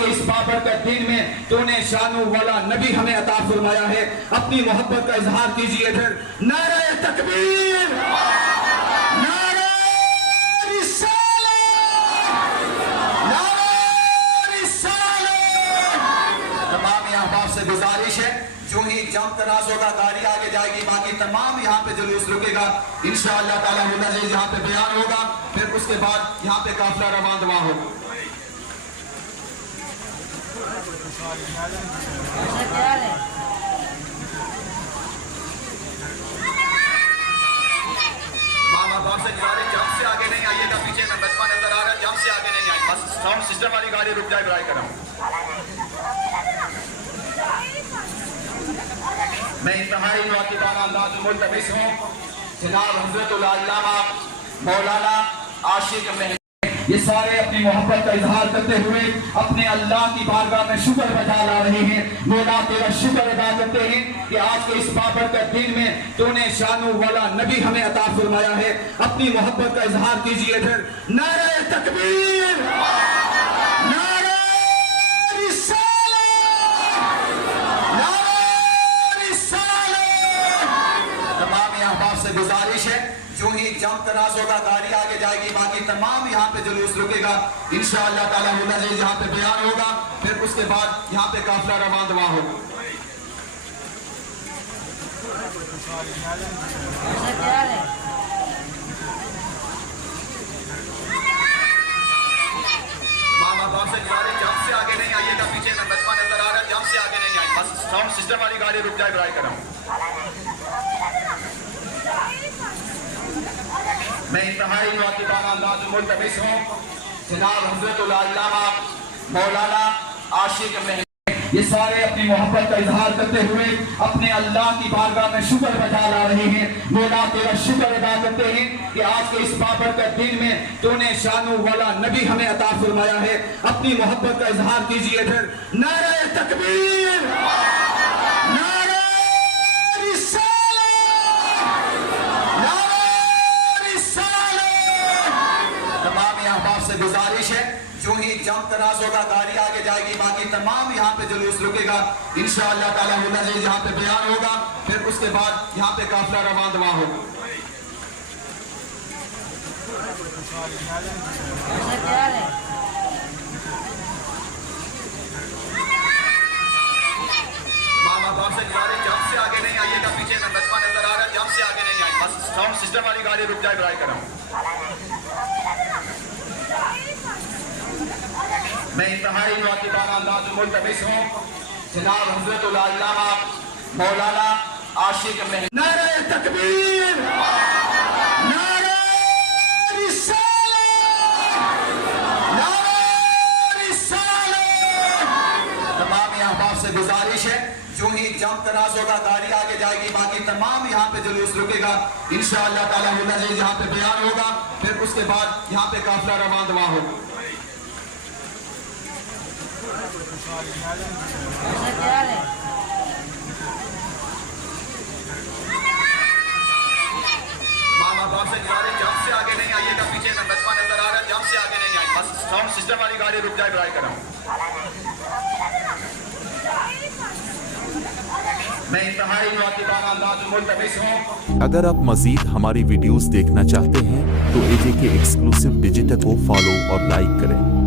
के इस बाबरकत दिन में तूने शानू वाला नबी हमें अता फरमाया है। अपनी मोहब्बत का इजहार कीजिए फिर। नारे तकबीर, नारे रिसालत, नारे रिसालत। तमाम अहबाब से गुजारिश है, जो ही जम तराज होगा गाड़ी आगे जाएगी, बाकी तमाम यहाँ पे जुलूस रुकेगा इंशाअल्लाह ताला। यहाँ पे बयान होगा, फिर उसके बाद यहाँ पे काफिला रवान दवा होगा। मामा बाप से गुजारिश, जम से आगे नहीं आइएगा, पीछे में बचपन नजर आ रहा है, जम से आगे नहीं आई, बस साउंड सिस्टम वाली गाड़ी रुक जाए, ड्राइव कराऊं। मैं इंतहाई वाकिबाना अंदाज मुल्तमिस हूँ जनाब हज़रतुल अल्लामा मौलाना आशिक महमूद, ये सारे अपनी मोहब्बत का इजहार करते हुए अपने अल्लाह की बारगाह में शुक्र बजा ला रहे हैं। मौला तेरा शुक्र अदा करते हैं कि आज के इस बाबरकत दिन में तूने शानू वाला नबी हमें अता फरमाया है। अपनी मोहब्बत का इजहार कीजिए फिर। नारे तकबीर, नारे रिसालत, नारे रिसालत। तमाम अहबाब से गुजारिश है, जो ही जम तराज होगा गाड़ी आगे जाएगी, बाकी तमाम यहाँ पे जुलूस रुकेगा इंशाअल्लाह ताला। यहाँ पे बयान होगा, फिर उसके बाद यहाँ पे काफिला रवान दवा होगा। मामा बाप से गुजारिश, जम से आगे नहीं आइएगा, पीछे में बचपन नजर आ रहा है, जम से आगे नहीं आई, बस साउंड सिस्टम वाली गाड़ी रुक जाए, ड्राइव कराऊं। मैं इंतहाई वाकिबाना अंदाज मुल्तमिस हूँ जनाब हज़रतुल अल्लामा मौलाना आशिक महमूद, ये सारे अपनी मोहब्बत का इजहार करते हुए अपने अल्लाह की बारगाह में शुक्र बजा ला रहे हैं। मौला तेरा शुक्र अदा करते हैं कि आज के इस बाबरकत दिन में तूने शानू वाला नबी हमें अता फरमाया है। अपनी मोहब्बत का इजहार कीजिए फिर। नारे तकबीर, नारे रिसालत, नारे रिसालत। तमाम अहबाब से गुजारिश है, जो ही जम तराज होगा गाड़ी आगे जाएगी, बाकी तमाम यहाँ पे जुलूस रुकेगा इंशाअल्लाह ताला। यहाँ पे बयान होगा, फिर उसके बाद यहाँ पे काफिला रवान दवा होगा। मामा बाप से गुजारिश, जम से आगे नहीं आइएगा, पीछे में बचपन नजर आ रहा है, जम से आगे नहीं आई, बस साउंड सिस्टम वाली गाड़ी रुक जाए, ड्राइव कराऊं। मैं इंतहाई वाकिबाना अंदाज मुल्तमिस हूँ जनाब हज़रतुल अल्लामा मौलाना आशिक महमूद। नारे तकबीर, नारे रिसालत, नारे रिसालत। तमाम अहबाब से गुजारिश है, जो ही जम तराज होगा गाड़ी आगे जाएगी, बाकी तमाम यहाँ पे जुलूस रुकेगा इंशाअल्लाह ताला। यहाँ पे बयान होगा, फिर उसके बाद यहाँ पे काफिला रवान दवा होगा। मामा बाप से गुजारिश, जम से आगे नहीं आइएगा, पीछे में बचपन नजर आ रहा है, जम से आगे नहीं आई, बस साउंड सिस्टम वाली गाड़ी रुक जाए, ड्राइव कराऊं। मैं इंतहाई वाकिबाना अंदाज मुल्तमिस हूँ। अगर आप मजीद हमारी वीडियोस देखना चाहते हैं तो एजेके एक्सक्लूसिव डिजिटल को फॉलो और लाइक करें।